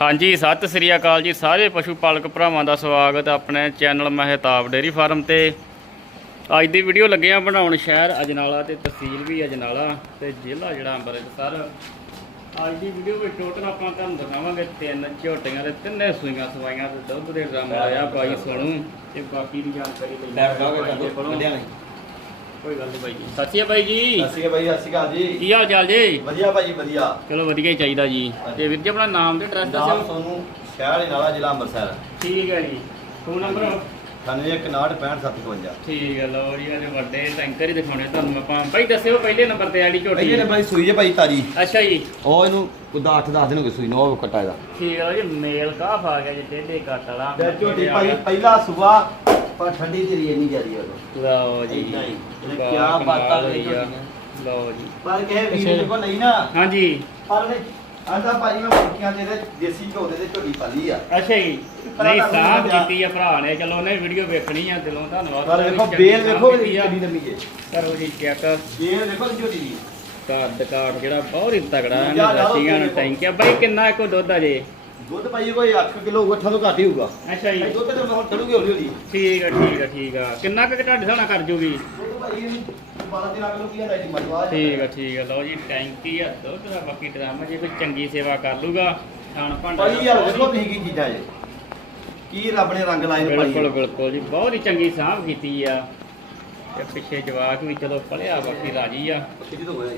ਹਾਂਜੀ ਸਤਿ ਸ੍ਰੀ ਅਕਾਲ ਜੀ। ਸਾਰੇ ਪਸ਼ੂ ਪਾਲਕ ਭਰਾਵਾਂ ਦਾ ਸਵਾਗਤ ਆਪਣੇ ਚੈਨਲ ਮਹਿਤਾਬ ਡੇਰੀ ਫਾਰਮ ਤੇ। ਅੱਜ ਦੀ ਵੀਡੀਓ ਲੱਗੇ ਆ ਬਣਾਉਣ ਸ਼ਹਿਰ ਅਜਨਾਲਾ ਤੇ ਤਹਿਸੀਲ ਵੀ ਅਜਨਾਲਾ ਤੇ ਜ਼ਿਲ੍ਹਾ ਜਿਹੜਾ ਅੰਮ੍ਰਿਤਸਰ। ਅੱਜ ਦੀ ਵੀਡੀਓ ਵਿੱਚ ਟੋਟਲ ਆਪਾਂ ਤੁਹਾਨੂੰ ਦਿਖਾਵਾਂਗੇ ਤਿੰਨ ਝੋਟੀਆਂ ਤੇ ਤਿੰਨੇ ਸੂਈਆਂ ਸਵਾਈਆਂ ਤੇ ਦੁੱਧ ਦੇ ਡਰਮ ਆਇਆ ਬਾਈ ਸੋਣੂ ਤੇ ਬਾਕੀ ਦੀ ਜਾਣਕਾਰੀ ਲਈ ਕੋਈ ਗੱਲ ਨਹੀਂ ਬਾਈ ਜੀ। ਸਤਿ ਸ਼੍ਰੀ ਅਕਾਲ ਬਾਈ ਜੀ। ਸਤਿ ਸ਼੍ਰੀ ਅਕਾਲ ਭਾਈ ਸਤਿ ਸ਼੍ਰੀ ਅਕਾਲ ਜੀ। ਕੀ ਹਾਲ ਚਾਲ ਜੀ? ਵਧੀਆ ਭਾਜੀ ਵਧੀਆ। ਚਲੋ ਵਧੀਆ ਹੀ ਚਾਹੀਦਾ ਜੀ। ਤੇ ਵੀਰ ਜੀ ਆਪਣਾ ਨਾਮ ਤੇ ਐਡਰੈਸ ਨਾਮ ਦੱਸਿਓ ਤੁਹਾਨੂੰ ਸ਼ਹਿਰ ਦੇ ਨਾਲਾ ਜ਼ਿਲ੍ਹਾ ਅੰਮ੍ਰਿਤਸਰ। ਠੀਕ ਹੈ ਜੀ। Phone number? 916557 ਠੀਕ ਹੈ ਲਓ ਜੀ ਅੱਜ ਵੱਡੇ ਟੈਂਕਰ ਹੀ ਦਿਖਾਉਣੇ ਤੁਹਾਨੂੰ ਆਪਾਂ। ਭਾਈ ਦੱਸਿਓ ਪਹਿਲੇ ਨੰਬਰ ਤੇ ਆੜੀ ਝੋਟੀ। ਨੇ ਭਾਈ ਸੂਈ ਜੇ ਭਾਈ ਤਾਜੀ। ਅੱਛਾ ਜੀ। ਉਹ ਇਹਨੂੰ ਉਦਾ 8 10 ਦਿਨ ਹੋ ਗਏ ਸੂਈ ਨੂੰ ਉਹ ਕੱਟਾ ਇਹਦਾ। ਠੀਕ ਹੈ ਜੀ ਮੇਲ ਕਾਫ ਆ ਗਿਆ ਜੀ ਟੇਢੇ ਕੱਟ ਵਾਲਾ। ਝੋਟੀ ਭਾਈ ਪਹਿਲਾ ਸੁਬਾ ਪਰ ਠੰਡੀ ਤੇ ਰੀ ਨਹੀਂ ਜਾਂਦੀ ਉਹ ਲਓ ਜੀ। ਏਦਾਂ ਹੀ। ਇਹਨੇ ਵਾਹ, ਕਿਆ ਬਾਤਾਂ ਕਮਾਲ ਹੋਈ ਕਰੀ ਆ। ਲਓ ਜੀ। ਪਰ ਕਿਸੇ। ਵੀਰ ਕੋ ਨਹੀਂ ਨਾ। ਹਾਂਜੀ। ਪਰ ਨੇ ਆਂਦਾ ਭਾਜੀ ਮੈਂ ਮੁਰਗੀਆਂ ਦੇ ਤੇ ਦੇਸੀ ਘਿਓ ਦੇ ਤੇ ਝੋਟੀ ਪਾਲੀ ਆ। ਅੱਛਾ ਜੀ। ਨਹੀਂ ਸਮਝਾ। ਕੀਤੀ ਆ ਭਰਾ ਨੇ। ਚਲੋ ਉਹਨੇ ਵੀਡੀਓ ਵੇਖਣੀ ਆ। ਦਿਲੋਂ ਧੰਨਵਾਦ। ਪਰ ਵੇਖੋ ਬੇਲ ਵੇਖੋ ਆ। ਕਿੰਨੀ ਲੰਮੀ ਜੇ ਕਰੋ ਜੀ ਚੈੱਕ। ਬੇਲ ਵੇਖੋ ਝੋਟੀ ਦੀ ਕੱਦ ਕਾਠ ਜਿਹੜਾ ਬਹੁਤ ਹੀ ਤਗੜਾ ਹੈ ਜਾ, ਦਸੀਆਂ ਨੂੰ। ਟੈਂਕਿਆ ਬਾਈ ਕਿੰਨਾ ਕੋ ਦੁੱਧ ਆ ਜੇ? ਦੁੱਧ ਭਾਈ ਕੋਈ 8 ਕਿਲੋ ਹੋਊਗਾ ਤੋਂ ਘੱਟ ਹੀ ਹੋਊਗਾ। ਅੱਛਾ ਜੀ। ਦੁੱਧ ਤੇ ਹੁਣ ਚੜੂਗੀ ਹੌਲੀ ਹੌਲੀ। ਠੀਕ ਆ ਠੀਕ ਆ ਠੀਕ ਆ। ਕਿੰਨਾ ਕੁ ਤੁਹਾਡੇ ਹਿਸਾਬ ਨਾਲ ਕਰ ਜੂਗੀ ਦੁੱਧ ਭਾਈ ਇਹਨੂੰ 12 13 ਕਿਲੋ ਕੀ ਹੈ ਜੀ ਠੀਕ ਆ ਠੀਕ ਆ। ਲਓ ਜੀ ਟੈਂਕੀ ਆ ਦੁੱਧ ਦਾ ਬਾਕੀ ਡਰਾਮਾ ਜੇ ਕੋਈ ਚੰਗੀ ਸੇਵਾ ਕਰ ਲੂਗਾ ਖਾਣ ਭਾਂਡਾ ਭਾਈ ਯਾਰ ਵੇਖੋ ਤੁਸੀਂ ਕੀ ਚੀਜ਼ਾਂ ਜੇ। ਕੀ ਰੱਬ ਨੇ ਰੰਗ ਲਾਏ ਨੇ ਭਾਈ ਬਿਲਕੁਲ ਬਿਲਕੁਲ ਜੀ। ਬਹੁਤ ਹੀ ਚੰਗੀ ਸਾਂਭ ਕੀਤੀ ਆ। ਤੇ ਪਿੱਛੇ ਜਵਾਕ ਵੀ ਚਲੋ ਪੜਿਆ ਬਾਕੀ ਰਾਜੀ ਆ। ਕਿੱਥੇ ਤੋਂ ਹੋਇਆ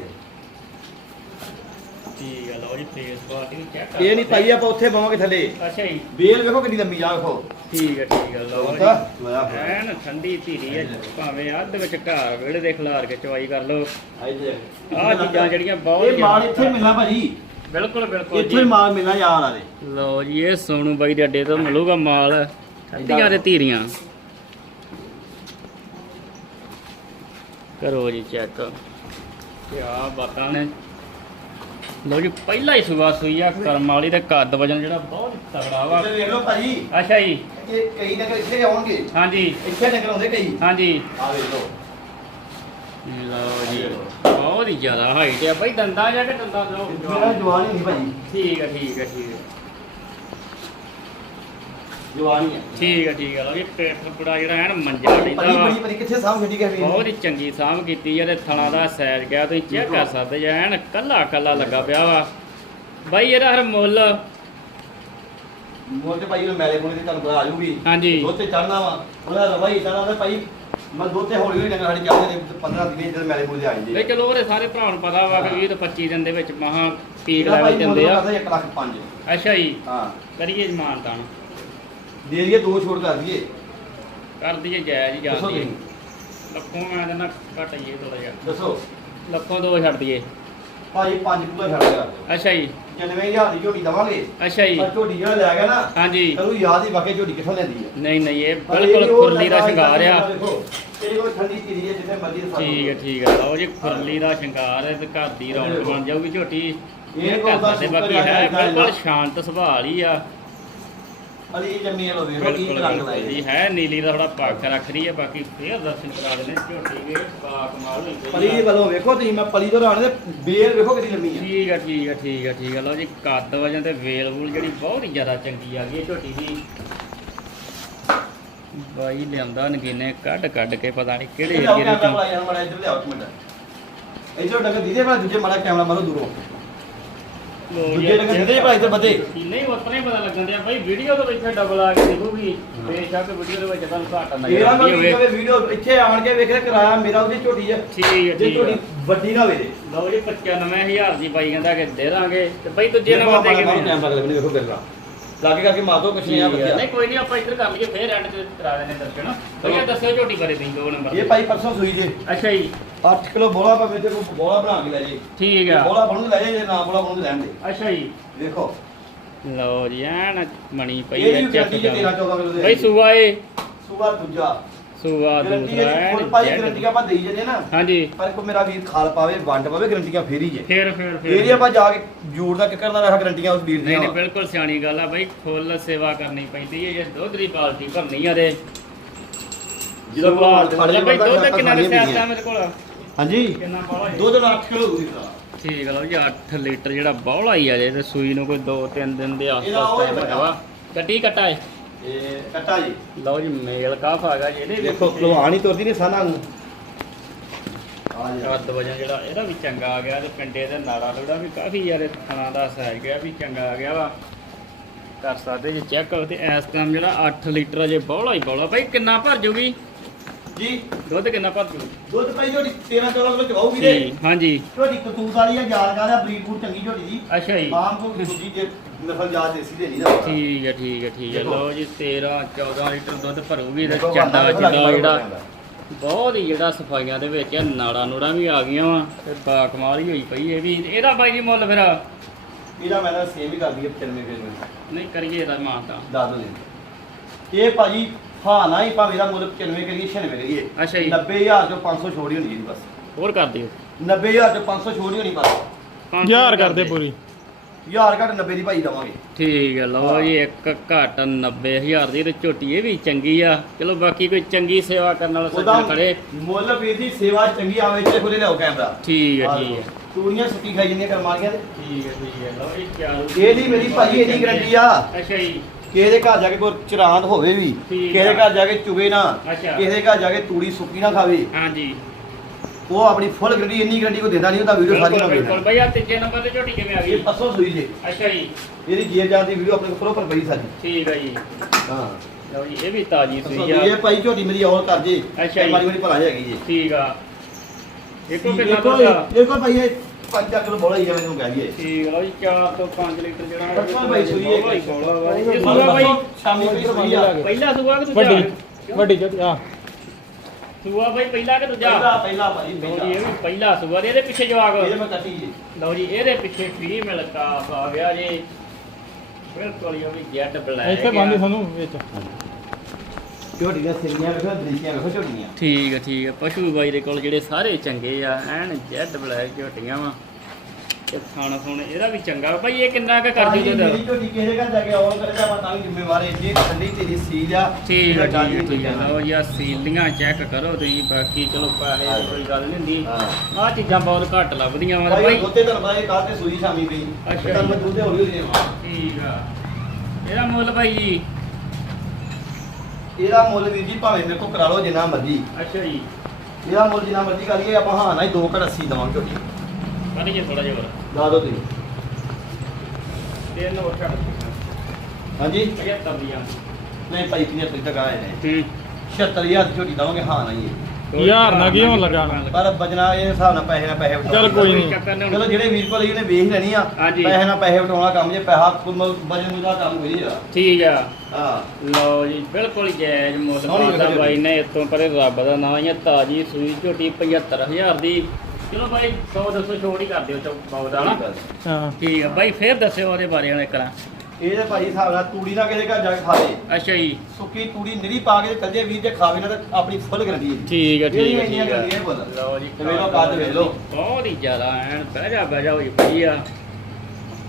ਠੀਕ ਆ? ਲਓ ਜੀ ਫੇਸ ਬਾਤ ਵੀ ਚੈੱਕ ਕਰ ਇਹ ਨਹੀਂ ਭਾਈ ਆਪਾਂ ਉੱਥੇ ਪਾਵਾਂਗੇ ਥੱਲੇ। ਅੱਛਾ ਜੀ। ਬੇਲ ਵੇਖੋ ਕਿੰਨੀ ਲੰਮੀ ਆ ਵੇਖੋ। ਠੀਕ ਆ ਠੀਕ ਆ ਲਓ ਉਹਦਾ ਜੀ। ਲਾਇਆ ਐਨ ਠੰਡੀ ਧੀਰੀ ਆ ਭਾਵੇਂ ਅੱਧ ਵਿੱਚ ਘਰ ਵਿਹੜੇ ਦੇ ਖਿਲਾਰ ਕੇ ਚਵਾਈ ਕਰ ਲਓ। ਆਹ ਚੀਜ਼ਾਂ ਜਿਹੜੀਆਂ ਬਹੁਤ ਇਹ ਮਾਲ ਇੱਥੇ ਮਿਲਣਾ ਭਾਜੀ। ਬਿਲਕੁਲ ਬਿਲਕੁਲ ਇੱਥੇ ਮਾਲ ਮਿਲਣਾ ਯਾਰ ਆਲੇ ਲਓ ਜੀ ਇਹ ਸੋਨੂ ਬਾਈ ਦੇ ਅੱਡੇ ਤੋਂ ਮਿਲੂਗਾ ਮਾਲ। ਠੰਡੀਆਂ ਤੇ ਧੀਰੀਆਂ। ਕਰੋ ਜੀ ਚੈੱਕ। ਬਾਤਾਂ ਨੇ। ਲਓ ਜੀ ਪਹਿਲਾ ਹੀ ਸੁਬਾ ਸੂਈ ਆ ਕਰਮ ਵਾਲੀ ਤੇ ਕੱਦ ਵਜਨ ਜਿਹੜਾ ਬਹੁਤ ਤਗੜਾ ਵਾ। ਇੱਥੇ ਵੇਖ ਲਓ ਭਾਜੀ। ਅੱਛਾ ਜੀ। ਇਹ ਕਈ ਨਗਰ ਇੱਥੇ ਆਉਣਗੇ। ਹਾਂਜੀ। ਇੱਥੇ ਨਗਰ ਆਉਂਦੇ ਕਈ। ਹਾਂਜੀ। ਆ ਵੇਖ ਲਓ। ਲਓ ਜੀ ਬਹੁਤ ਹੀ ਜ਼ਿਆਦਾ ਹਾਈਟ ਆ। ਬਾਈ ਦੰਦਾ ਜਾਂ ਕਿ ਦੰਦਾ ਮੇਰਾ ਦੋ ਜਵਾਨ ਹੀ ਨਹੀਂ ਭਾਜੀ। ਠੀਕ ਆ ਠੀਕ ਆ ਠੀਕ ਆ। ਜਵਾਨ ਹੀ ਠੀਕ ਆ ਠੀਕ ਆ। ਲਓ ਜੀ ਪੇਟ ਟੁਕੜਾ ਜਿਹੜਾ ਐਨ ਮੰਜਾ ਬੜੀ ਵਾ। ਬੜੀ ਬੜੀ ਕਿੱਥੇ ਸਾਹਮ ਗੱਡੀ ਕਰ ਬਹੁਤ ਹੀ ਚੰਗੀ ਸਾਂਭ ਕੀਤੀ ਹੈ ਤੇ ਥਣਾ ਦਾ ਸਾਈਜ਼ ਗਿਆ। ਤੁਸੀਂ ਚੈੱਕ ਕਰ ਸਕਦੇ ਜੇ ਐਨ ਕੱਲਾ ਕੱਲਾ ਲੱਗਾ ਪਿਆ ਵਾ। ਬਾਈ ਇਹਦਾ ਹਰ ਮੁੱਲ? ਮੋਰ ਤੇ ਭਾਈ ਉਹ ਮੈਲੇ ਕੋਲੇ ਤੇ ਤੁਹਾਨੂੰ ਪਤਾ ਆ ਜੂਗੀ। ਹਾਂਜੀ। ਦੁੱਧ ਤੇ ਚੜਨਾ ਵਾ। ਉਹਦਾ ਰਵਾ ਹੀ ਚੜਨਾ ਤੇ ਭਾਈ ਮੈਂ ਦੁੱਧ ਤੇ ਹੌਲੀ ਹੌਲੀ ਨਗਰ ਸਾਡੇ ਚੱਲਦੇ ਨੇ 15 ਦਿਨ ਜਦ ਮੈਲੇ ਕੋਲੇ ਆਏ ਤੇ ਜੇ ਚਲੋ ਉਹਦੇ ਸਾਰੇ ਭਰਾਵਾਂ ਨੂੰ ਪਤਾ ਵਾ ਕਿ 20 ਤੋਂ 25 ਦਿਨ ਦੇ ਵਿੱਚ ਮਹਾ ਪੀਕ ਇਹਦਾ ਲੈਵਲ ਭਾਈ ਤੇ ਮੁੱਲ ਹੁੰਦੇ ਆ। ਕਰਦਾ 1 ਲੱਖ 5 ਅੱਛਾ ਜੀ। ਹਾਂ। ਕਰੀਏ ਜਮਾਨ ਤਾਂ ਦੇ ਦਈਏ ਦੋ ਛੋੜ ਕਰ ਦਈਏ। ਕਰ ਦਈਏ ਜਾਇਜ਼ ਹੀ ਦੱਸੋ ਜਾਂਦੀ ਤੁਸੀਂ। ਲੱਖੋਂ ਮੈਂ ਕਹਿੰਦਾ ਘਟਾਈਏ ਥੋੜਾ ਜਿਹਾ। ਦੱਸੋ। ਲੱਖੋਂ ਦੋ ਛੱਡ ਦਈਏ। ਭਾਈ 5 ਕਿਲੋ ਛੱਡ ਦਿਆ ਅੱਛਾ ਜੀ। 99000 ਦੀ ਝੋਟੀ ਦਵਾਂਗੇ। ਅੱਛਾ ਜੀ। ਪਰ ਝੋਟੀ ਜਿਹੜਾ ਲੈ ਗਿਆ ਨਾ ਹਾਂਜੀ। ਤੈਨੂੰ ਯਾਦ ਹੀ ਵਾਕਈ ਝੋਟੀ ਕਿੱਥੋਂ ਲੈਂਦੀ ਹੈ। ਨਹੀਂ ਨਹੀਂ ਇਹ ਪਰ ਇਹ ਬਿਲਕੁਲ ਉਹ ਖੁਰਲੀ ਦਾ ਲਗਾ ਸ਼ਿੰਗਾਰ ਆ। ਦੇਖੋ ਕੋਈ ਠੰਡੀ ਧੀਰੀ ਹੈ ਜਿੱਥੇ ਮਰਜ਼ੀ ਰਸਾ ਠੀਕ ਹੈ ਠੀਕ ਹੈ। ਲਓ ਜੀ ਖੁਰਲੀ ਦਾ ਸ਼ਿੰਗਾਰ ਹੈ ਤੇ ਘਰ ਦੀ ਰੌਣਕ ਬਣ ਜਾਊਗੀ ਝੋਟੀ। ਇਹ ਇਹ ਘਰ ਦਾ ਬਾਕੀ ਹੈ ਹੈ ਬਿਲਕੁਲ। ਸ਼ਾਂਤ ਸੁਭਾਅ ਹੀ ਆ। ਅਲੀ ਜਮੀਲ ਹੋਵੇ ਕੀ ਬਿਲਕੁਲ ਰੰਗ ਲਾਏ। ਜੀ ਹੈ ਨੀਲੀ ਦਾ ਥੋੜਾ ਪੱਖ ਰੱਖ ਰਹੀ ਹੈ ਬਾਕੀ ਫੇਰ ਦਰਸ਼ਨ ਕਰਾ ਦੇਣੇ ਝੋਟੀ ਦੇ ਬਾ ਕਮਾਲ ਹੋਈ ਪਈ ਪਲੀ। ਵੱਲੋਂ ਵੇਖੋ ਤੁਸੀਂ ਮੈਂ ਪਲੀ ਤੋਂ ਰਾਣੇ ਤੇ ਬੇਲ ਵੇਖੋ ਕਿੰਨੀ ਲੰਮੀ ਹੈ ਠੀਕ ਹੈ ਠੀਕ ਹੈ ਠੀਕ ਹੈ ਠੀਕ ਹੈ ਲਓ ਜੀ ਕੱਦ ਵਜਨ ਤੇ ਵੇਲ ਵੂਲ ਜਿਹੜੀ ਬਹੁਤ ਹੀ ਜ਼ਿਆਦਾ ਚੰਗੀ ਆ ਗਈ ਝੋਟੀ ਦੀ। ਬਾਈ ਲਿਆਂਦਾ ਨਗੀਨੇ ਕੱਢ ਕੱਢ ਕੇ ਪਤਾ ਨਹੀਂ ਕਿਹੜੇ ਏਰੀਏ ਮਾੜਾ ਇੱਧਰ ਲਿਆਓ ਇੱਕ ਮਿੰਟ। ਇੱਧਰ ਡੰਗ ਦੀਦੇ ਭਲਾ ਦੂਜੇ ਮਾੜਾ ਕੈਮਰਾ ਮਾਰੋ ਦੂਰੋਂ। ਦੂਜੇ ਡੰਗ ਦੀਦੇ ਭਲਾ ਇੱਧਰ ਬੱਦੇ। ਨਹੀਂ ਉਤਨਾ ਪਤਾ ਲੱਗਣ ਦਿਆ ਭਾਈ ਵੀਡੀਓ ਦੇ ਵਿੱਚ ਡਬਲ ਆ ਕੇ ਦਿਖੂਗੀ। ਬੇਸ਼ੱਕ ਵੀਡੀਓ ਦੇ ਵਿੱਚ ਤੁਹਾਨੂੰ ਘੱਟ ਨਜ਼ਰ ਇਹਦਾ ਆਉਂਦੀ ਮੈਂ ਹੋਵੇ। ਵੀਡੀਓ ਇੱਥੇ ਆਣ ਕੇ ਵੇਖਿਆ ਕਿਰਾਇਆ ਮੇਰਾ ਉਹਦੀ ਝੋਟੀ ਹੈ ਠੀਕ ਹੈ ਜੇ ਠੀਕ ਝੋਟੀ ਹੈ ਵੱਡੀ ਨਾ ਹੋਵੇ ਤੇ। ਲਓ ਜੀ 95000 ਦੀ ਬਾਈ ਕਹਿੰਦਾ ਕਿ ਦੇ ਦਾਂਗੇ। ਤੇ ਭਾਈ ਦੂਜੇ ਨੰਬਰ ਤੇ ਕਿਵੇਂ ਕੈਮਰਾ ਲੱਗਣੀ ਵੇਖੋ ਬਿਰਲਾ ਲਾਗੇ ਕਰਕੇ ਮਾਰ ਦੋ ਕੁਛ ਨਹੀਂ ਆ ਠੀਕ ਹੈ। ਬੱਚਾ ਨਹੀਂ ਕੋਈ ਨਹੀਂ ਆਪਾਂ ਇੱਧਰ ਕਰ ਲਈਏ ਫੇਰ ਐਂਡ ਤੇ ਕਰਾ ਦੇਣੇ ਦਰਸ਼ਨ। ਭਈਆ ਦੱਸਿਓ ਝੋਟੀ ਬਾਰੇ ਤੁਸੀਂ ਦੋ ਨੰਬਰ ਇਹ ਭਾਈ ਪਰਸੋਂ ਸੂਈ ਜੇ। ਅੱਛਾ ਜੀ। 8 ਕਿਲੋ ਬੋਲਾ ਭਾਵੇਂ ਤੇ ਕੋਈ ਬੋਲਾ ਬਣਾ ਕੇ ਲੈ ਜੇ। ਠੀਕ ਆ। ਬੋਲਾ ਬਣੂ ਲੈ ਜੇ ਨਾ ਬੋਲਾ ਬਣੂ ਲੈਣ ਦੇ। ਅੱਛਾ ਜੀ। ਵੇਖੋ ਲਓ ਜੀ ਐਨ ਮਣੀ ਪਈ ਇਹ ਹੈ ਵੀ ਚੱਕ ਗੱਡੀ ਜੇ 13 14 ਕਿਲੋ ਦੇ ਭਾਈ ਸੂਆ ਏ। ਸੂਆ ਦੂਜਾ। ਸੂਆ ਗਰੰਟੀ ਦੂਸਰਾ ਹੈ ਫੁੱਲ ਭਾਈ। ਗਰੰਟੀ ਆਪਾਂ ਦੇਈ ਜੰਨੇ ਨਾ। ਹਾਂਜੀ। ਪਰ ਕੋ ਮੇਰਾ ਵੀਰ ਖਾਲ ਪਾਵੇ ਵੰਡ ਪਾਵੇ ਗਰੰਟੀਆਂ ਫੇਰ ਹੀ ਜੇ। ਫੇਰ ਫੇਰ ਫੇਰ ਹੀ ਆਪਾਂ ਜਾ ਕੇ ਜੂੜ ਦਾ ਕਿੱਕਰ ਦਾ ਰੱਖ ਗਰੰਟੀਆਂ ਉਸ ਵੀਰ ਨਹੀਂ ਦੀਆਂ। ਨਹੀਂ ਬਿਲਕੁਲ ਸਿਆਣੀ ਗੱਲ ਆ ਬਾਈ। ਫੁੱਲ ਸੇਵਾ ਕਰਨੀ ਪੈਂਦੀ ਹੈ ਜੇ ਦੁੱਧ ਦੀ ਬਾਲਟੀ ਭਰਨੀ ਆ ਤੇ। ਜਦੋਂ ਸੂਆ ਭਾਲ ਦੁੱਧ- ਬਾਈ ਦੁੱਧ ਕਿੰਨਾ ਪੀਣੀਆਂ। ਮੇਰੇ ਕੋਲ? ਹਾਂਜੀ। ਕਿੰਨਾ ਪਾਲਾ ਦੁੱਧ ਨਾਲ 8 ਕਿਲੋ ਦੂਰੀ ਦਾ ਠੀਕ ਆ ਲਓ ਜੀ 8 ਲੀਟਰ ਜਿਹੜਾ ਬੌਲਾ ਹੀ ਆ ਜੇ ਤੇ ਸੂਈ ਨੂੰ ਕੋਈ 2-3 ਦਿਨ ਦੇ ਆਸ-ਪਾਸ ਟਾਈਮ ਹੈਗਾ ਵਾ। ਕਟਾ ਹੈ ਇਹ ਕੱਟਾ ਜੀ। ਲਓ ਜੀ ਮੇਲ ਕਾਫ ਹੈਗਾ ਜੀ। ਇਹਦੇ ਵਿੱਚ ਦੇਖੋ ਭਲਵਾਨ ਹੀ ਤੁਰਦੀ ਨਹੀਂ ਸਾਨਾ ਨੂੰ। ਆ ਜੀ ਕੱਦ ਵਜਨ ਜਿਹੜਾ ਇਹਦਾ ਵੀ ਚੰਗਾ ਆ ਗਿਆ ਤੇ ਪਿੰਡੇ ਦੇ ਨਾੜਾ ਲੋੜਾ ਵੀ ਕਾਫੀ ਯਾਰ ਥਣਾ ਦਾ ਸਾਈਜ਼ ਗਿਆ ਵੀ ਚੰਗਾ ਆ ਗਿਆ ਵਾ। ਕਰ ਸਕਦੇ ਜੇ ਚੈੱਕ ਤੇ ਇਸ ਟਾਈਮ ਜਿਹੜਾ 8 ਲੀਟਰ ਅਜੇ ਬੌਲਾ ਹੀ ਬੌਲਾ। ਭਾਈ ਕਿੰਨਾ ਭਰ ਜੂਗੀ? ਜੀ। ਦੁੱਧ ਕਿੰਨਾ ਭਰ ਜੂ? ਦੁੱਧ ਭਾਈ ਝੋਟੀ 13 14 ਕਿਲੋ ਚਵਾਉਗੀ ਦੇ ਜੀ ਹਾਂਜੀ। ਝੋਟੀ ਕਤੂਤ ਵਾਲੀ ਆ ਯਾਰ ਗਾ ਦਾ ਬਰੀਡ ਬੂਡ ਚੰਗੀ ਝੋਟੀ ਦੀ ਅੱਛਾ ਜੀ। ਆਮ ਕੋ ਦੂਜੀ ਜੇ ਨਸਲ ਜਾਤ ਦੇਸੀ ਦੇ ਨਹੀਂ ਦਾ ਠੀਕ ਹੈ ਠੀਕ ਹੈ ਠੀਕ ਹੈ ਦੇਖੋ। ਲਓ ਜੀ 13 14 ਲੀਟਰ ਦੁੱਧ ਭਰੂਗੀ ਤੇ ਦੇਖੋ ਚੱਡਾ ਵਾਧਾ ਜਿੱਡਾ ਵਾਧਾ ਜਿਹੜਾ ਵਾਧਾ। ਬਹੁਤ ਹੀ ਜਿਹੜਾ ਸਫਾਈਆਂ ਦੇ ਵਿੱਚ ਨਾੜਾ ਨੂੜਾ ਵੀ ਆ ਗਈਆਂ ਵਾ ਤੇ ਬਾ ਕਮਾਲ ਹੀ ਹੋਈ ਪਈ ਇਹ ਵੀ। ਇਹਦਾ ਬਾਈ ਜੀ ਮੁੱਲ ਫਿਰ? ਇਹਦਾ ਮੈਂ ਤਾਂ ਸੇਵ ਹੀ ਕਰਦੀ ਹੈ 95 ਰੁਪਏ ਨੂੰ ਨਹੀਂ ਕਰੀਏ ਇਹਦਾ ਮਾਂ ਤਾਂ। ਦੱਸ ਦੋ ਜੀ। ਇਹ ਭਾਜੀ ਹਾਂ ਨਾ ਹੀ ਭਾਵੇਂ ਮੁੱਲ 95 ਕਰੀਏ 96 ਕਰੀਏ। ਅੱਛਾ ਜੀ। 90000 ਚੋਂ 500 ਛੋੜ ਹੀ ਹੁੰਦੀ ਜੀ ਬਸ। ਹੋਰ ਕਰ ਦਿਓ। 90000 ਚੋਂ 500 ਛੋੜ ਹੋਣੀ ਬਸ। ਪੰਜ ਯਾਰ ਕਰ ਕਰਦੇ ਦੇ। ਪੂਰੀ। ਹਜ਼ਾਰ ਘੱਟ 90 ਦੀ ਭਾਈ ਦਵਾਂਗੇ। ਠੀਕ ਹੈ ਲਓ ਜੀ ਇੱਕ ਘੱਟ 90000 ਦੀ ਤੇ ਝੋਟੀ ਇਹ ਵੀ ਚੰਗੀ ਆ। ਚਲੋ ਬਾਕੀ ਕੋਈ ਚੰਗੀ ਸੇਵਾ ਕਰਨ ਵਾਲਾ ਉਹਦਾ ਸੱਜਣ ਖੜੇ। ਮੁੱਲ ਵੀਰ ਦੀ ਸੇਵਾ ਚੰਗੀ ਆਵੇ ਤੇ ਖੁੱਲੇ ਲਿਆਓ ਕੈਮਰਾ। ਠੀਕ ਹੈ ਠੀਕ ਹੈ। ਤੂੜੀਆਂ ਸੁੱਕੀ ਖਾਈ ਜਾਂਦੀਆਂ ਕਰਮਾਲੀਆਂ ਤੇ। ਠੀਕ ਹੈ ਠੀਕ ਹੈ ਲਓ ਜੀ ਚਾਲੂ ਇਹਦੀ ਮੇਰੀ ਭਾਜੀ ਇਹਦੀ ਗਰੰਟੀ ਆ। ਅੱਛਾ ਜੀ। ਕਿ ਇਹਦੇ ਘਰ ਜਾ ਕੇ ਕੋਈ ਚਰਾਂਦ ਹੋਵੇ ਵੀ ਠੀਕ ਕਿਸੇ ਆ। ਘਰ ਜਾ ਕੇ ਚੁਗੇ ਨਾ ਅੱਛਾ। ਕਿਸੇ ਘਰ ਜਾ ਕੇ ਤੂੜੀ ਸੁੱਕੀ ਨਾ ਖਾਵੇ। ਹਾਂਜੀ। ਉਹ ਆਪਣੀ ਫੁੱਲ ਗਰੰਟੀ ਇੰਨੀ ਗਰੰਟੀ ਕੋ ਦਿੰਦਾ ਨਹੀਂ ਹੁੰਦਾ ਵੀਡੀਓ ਸਾਰੀ ਨਾ ਬਿਲਕੁਲ। ਵੇਖਣਾ ਭਈਆ ਤੀਜੇ ਨੰਬਰ ਤੇ ਝੋਟੀ ਕਿਵੇਂ ਆ ਇਹ ਗਈ ਪਰਸੋਂ ਸੂਈ ਜੇ। ਅੱਛਾ ਜੀ। ਇਹਦੀ ਜਾਨ ਦੀ ਵੀਡੀਓ ਆਪਣੇ ਕੋਲ ਪ੍ਰੋਪਰ ਪਈ ਸਾਡੀ ਠੀਕ ਹੈ ਜੀ। ਹਾਂ। ਲਓ ਜੀ ਇਹ ਵੀ ਤਾਜੀ ਪਰਸੋਂ ਸੂਈ ਸੂਈ ਆ। ਇਹ ਭਾਈ ਝੋਟੀ ਮੇਰੀ ਔਲ ਕਰ ਜੇ। ਅੱਛਾ ਜੀ। ਮਾਰੀ ਮਾਰੀ ਭਲਾ ਹੈਗੀ ਜੇ। ਠੀਕ ਆ। ਇੱਕੋ ਕਿੰਨਾ ਦੁੱਧ ਆ ਦੇਖੋ ਭਾਈ ਇਹ 5 ਕਿਲੋ ਬੋਲਾ ਹੀ ਆ ਮੈਨੂੰ ਕਹਿ ਦਈਏ। ਠੀਕ ਆ ਜੀ 4 ਤੋਂ 5 ਲੀਟਰ ਜਿਹੜਾ ਪਰਸੋਂ ਭਾਈ ਸੂਈ ਹੈ। ਬੋਲਾ ਹੀ ਬੋਲਾ ਵਾ। ਇਹ ਸੂਆ ਭਾਈ ਸ਼ਾਮੀ ਕੋਈ ਸੂਈ ਆ। ਪਹਿਲਾ ਸੂਆ ਕਿ ਦੂਜਾ? ਵੱਡੀ ਵੱਡੀ ਜੋਤੀ ਆ। ਸੂਆ ਭਾਈ ਪਹਿਲਾ ਕਿ ਦੂਜਾ? ਪਹਿਲਾ ਪਹਿਲਾ ਭਾਈ ਜੀ ਇਹ ਵੀ ਪਹਿਲਾ ਸੂਆ ਇਹਦੇ ਪਿੱਛੇ ਜਵਾਕ। ਇਹਦੇ ਮੈਂ ਕੱਟੀ ਜੀ। ਲਓ ਜੀ ਇਹਦੇ ਪਿੱਛੇ ਫੀਮੇਲ ਕਾਫ ਆ ਗਿਆ ਜੀ। ਬਿਲਕੁਲ ਹੀ ਉਹ ਵੀ ਜੈਟ ਬਲੈਕ ਇੱਥੇ ਬੰਦੀ ਸਾਨੂੰ ਵਿੱਚ। ਝੋਟੀ ਦੀਆਂ ਸਿੰਗੀਆਂ ਵੇਖੋ ਦਰੀਕੀਆਂ ਵੇਖੋ ਝੋਟੀਆਂ। ਠੀਕ ਹੈ ਠੀਕ ਹੈ ਪਸ਼ੂ ਬਾਈ ਦੇ ਕੋਲ ਜਿਹੜੇ ਸਾਰੇ ਚੰਗੇ ਆ ਐਨ ਜੈਡ ਬਲੈਕ ਝੋਟੀਆਂ ਵਾ। ਤੇ ਖਾਣਾ ਫੋਨ ਇਹਦਾ ਵੀ ਚੰਗਾ ਭਾਈ ਇਹ ਕਿੰਨਾ ਕੁ ਕਰ ਜੂ ਮੇਰੀ ਦੁੱਧ ਝੋਟੀ ਕਿਸੇ ਘਰ ਜਾ ਕੇ ਔਰ ਕਰਦਾ ਮੈਂ ਤਾਂ ਵੀ ਜ਼ਿੰਮੇਵਾਰ ਹੈ। ਜੀ ਠੰਡੀ ਤੇਰੀ ਸੀਲ ਆ ਠੀਕ ਹੈ ਇਹਦਾ ਠੀਕ ਠੀਕ ਨਹੀਂ ਲਓ ਆਹ ਸੀਲੀਆਂ ਚੈੱਕ ਕਰੋ ਤੁਸੀਂ। ਬਾਕੀ ਚਲੋ ਪੈਸੇ ਦੀ ਕੋਈ ਗੱਲ ਨਹੀਂ ਹੁੰਦੀ। ਹਾਂ। ਆਹ ਚੀਜ਼ਾਂ ਬਹੁਤ ਘੱਟ ਲੱਭਦੀਆਂ ਵਾ। ਭਾਈ ਭਾਈ ਉੱਤੇ ਤੁਹਾਨੂੰ ਪਤਾ ਇਹ ਕਾਹ ਤੇ ਸੂਈ ਸ਼ਾਮੀ ਪਈ? ਅੱਛਾ ਤਾਂ ਜੀ। ਮੈਂ ਦੁੱਧ ਹੌਲੀ ਹੌਲੀ ਦੇਵਾਂ ਠੀਕ ਆ। ਇਹਦਾ ਮੁੱਲ ਭਾਈ ਜੀ ਇਹਦਾ ਮੁੱਲ ਵੀਰ ਜੀ ਭਾਵੇਂ ਮੇਰੇ ਕੋਲ ਕਰਾ ਲਓ ਜਿੰਨਾ ਮਰਜ਼ੀ। ਅੱਛਾ ਜੀ। ਇਹਦਾ ਮੁੱਲ ਜਿੰਨਾ ਮਰਜ਼ੀ ਕਰੀਏ ਆਪਾਂ ਹਾਂ ਨਾ ਹੀ 2 ਘੜ 80 ਦਵਾਂਗੇ ਝੋਟੀ। ਜੇ ਥੋੜਾ ਜਿਹਾ ਹੋਰ। ਲਾ ਦੋ ਤੁਸੀਂ। ਤਿੰਨ ਹੋਰ ਛੱਡ ਹਾਂਜੀ? 75 ਦੀਆਂ। ਨਹੀਂ ਭਾਈ 75 ਤੱਕ ਆਏ ਨੇ। ਹੂੰ। 76000 ਦੀ ਝੋਟੀ ਦਵਾਂਗੇ ਹਾਂ ਨਾ ਹੀ ਯਾਰ ਨਾ ਕੀ ਹੋਣ ਲੱਗਾ? ਪਰ ਬਜਣਾ ਇਹ ਹਿਸਾਬ ਨਾਲ ਪੈਸੇ ਨਾਲ ਪੈਸੇ ਵਟਾਉਣੇ। ਚੱਲ ਕੋਈ ਨੀ। ਨਹੀਂ। ਚਲੋ ਜਿਹੜੇ ਵੀਰ ਕੋਲ ਇਹਨੇ ਵੇਖ ਲੈਣੀ ਆ ਹਾਂਜੀ। ਪੈਸੇ ਨਾਲ ਪੈਸੇ ਵਟਾਉਣਾ ਕੰਮ ਜੇ ਪੈਸਾ ਬਜਨ ਦਾ ਕੰਮ ਹੋਈ ਆ। ਠੀਕ ਆ। ਹਾਂ। ਲਓ ਜੀ ਬਿਲਕੁਲ ਜਾਇਜ਼ ਮੁੱਲ ਸੋਹਣੀ ਬਾਈ ਨੇ ਇਤੋਂ ਪਰੇ ਰੱਬ ਦਾ ਨਾਂ ਹੀ ਆ, ਤਾਜੀ ਸੂਈ ਝੋਟੀ 75000 ਦੀ। ਚਲੋ ਬਾਈ 100 200 ਛੋੜ ਹੀ ਕਰ ਦਿਓ ਚੋ ਬਹੁਤ ਆ ਨਾ। ਹਾਂ। ਠੀਕ ਆ। ਬਾਈ ਫੇਰ ਦੱਸਿਓ ਉਹਦੇ ਬਾਰੇ ਹੁਣ ਇੱਕ ਵਾਰ। ਇਹ ਤੇ ਭਾਈ ਹਿਸਾਬ ਨਾਲ ਤੂੜੀ ਨਾ ਕਿਸੇ ਘਰ ਜਾ ਕੇ ਖਾਵੇ ਅੱਛਾ ਜੀ। ਸੁੱਕੀ ਤੂੜੀ ਨਿਰੀ ਪਾ ਕੇ ਚੱਲ ਜੇ ਵੀਰ ਜੇ ਖਾਵੇ ਨਾ ਤਾਂ ਆਪਣੀ ਫੁੱਲ ਗਰੰਟੀ ਹੈ। ਠੀਕ ਇਹ ਠੀਕ ਆ ਇੰਨੀਆਂ ਠੀਕ ਆ ਗਰੰਟੀਆਂ ਬੋਲ ਲਓ ਜੀ ਲਓ ਕੱਦ ਵੇਖ ਲਓ। ਬਹੁਤ ਹੀ ਜ਼ਿਆਦਾ ਐਨ ਬਹਿ ਜਾ ਬਹਿ ਜਾ ਹੋਈ ਪਈ ਆ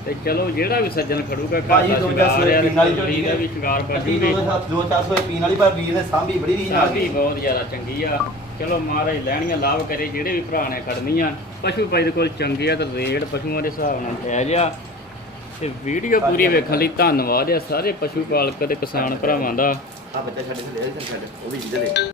ਤੇ ਚਲੋ ਜਿਹੜਾ ਵੀ ਸੱਜਣ ਖੜੂਗਾ ਘਰ ਦਾ ਸ਼ਿੰਗਾਰ ਪੀਣ ਵਾਲੀ ਝੋਟੀ ਦਾ ਵੀ ਸ਼ਿੰਗਾਰ ਅੱਧੀ ਪੱਜੂਗੀ ਦੋ ਚਾਰ ਸੌ ਪੀਣ ਵਾਲੀ ਪਰ ਵੀਰ ਨੇ ਸਾਂਭੀ ਬੜੀ ਰੀਝ ਨਾਲ ਸਾਡੀ ਬਹੁਤ ਜ਼ਿਆਦਾ ਚੰਗੀ ਆ। ਚਲੋ ਮਹਾਰਾਜ ਲੈਣੀਆਂ ਲਾਭ ਕਰੇ ਜਿਹੜੇ ਵੀ ਭਰਾ ਨੇ ਖੜਨੀਆਂ ਪਸ਼ੂ ਭਾਈ ਦੇ ਕੋਲ ਚੰਗੇ ਆ ਤੇ ਰੇਟ ਪਸ਼ੂਆਂ ਦੇ ਹਿਸਾਬ ਨਾਲ ਜਾਇਜ਼ ਆ। ਤੇ ਵੀਡੀਓ ਪੂਰੀ ਵੇਖਣ ਲਈ ਧੰਨਵਾਦ ਆ ਸਾਰੇ ਪਸ਼ੂ ਪਾਲਕ ਤੇ ਕਿਸਾਨ ਭਰਾਵਾਂ ਦਾ। ਆ ਬੱਚਾ ਛੱਡ ਕੇ ਲੈ ਛੱਡ ਉਹ ਵੀ ਜਿੱਦ ਲੈ।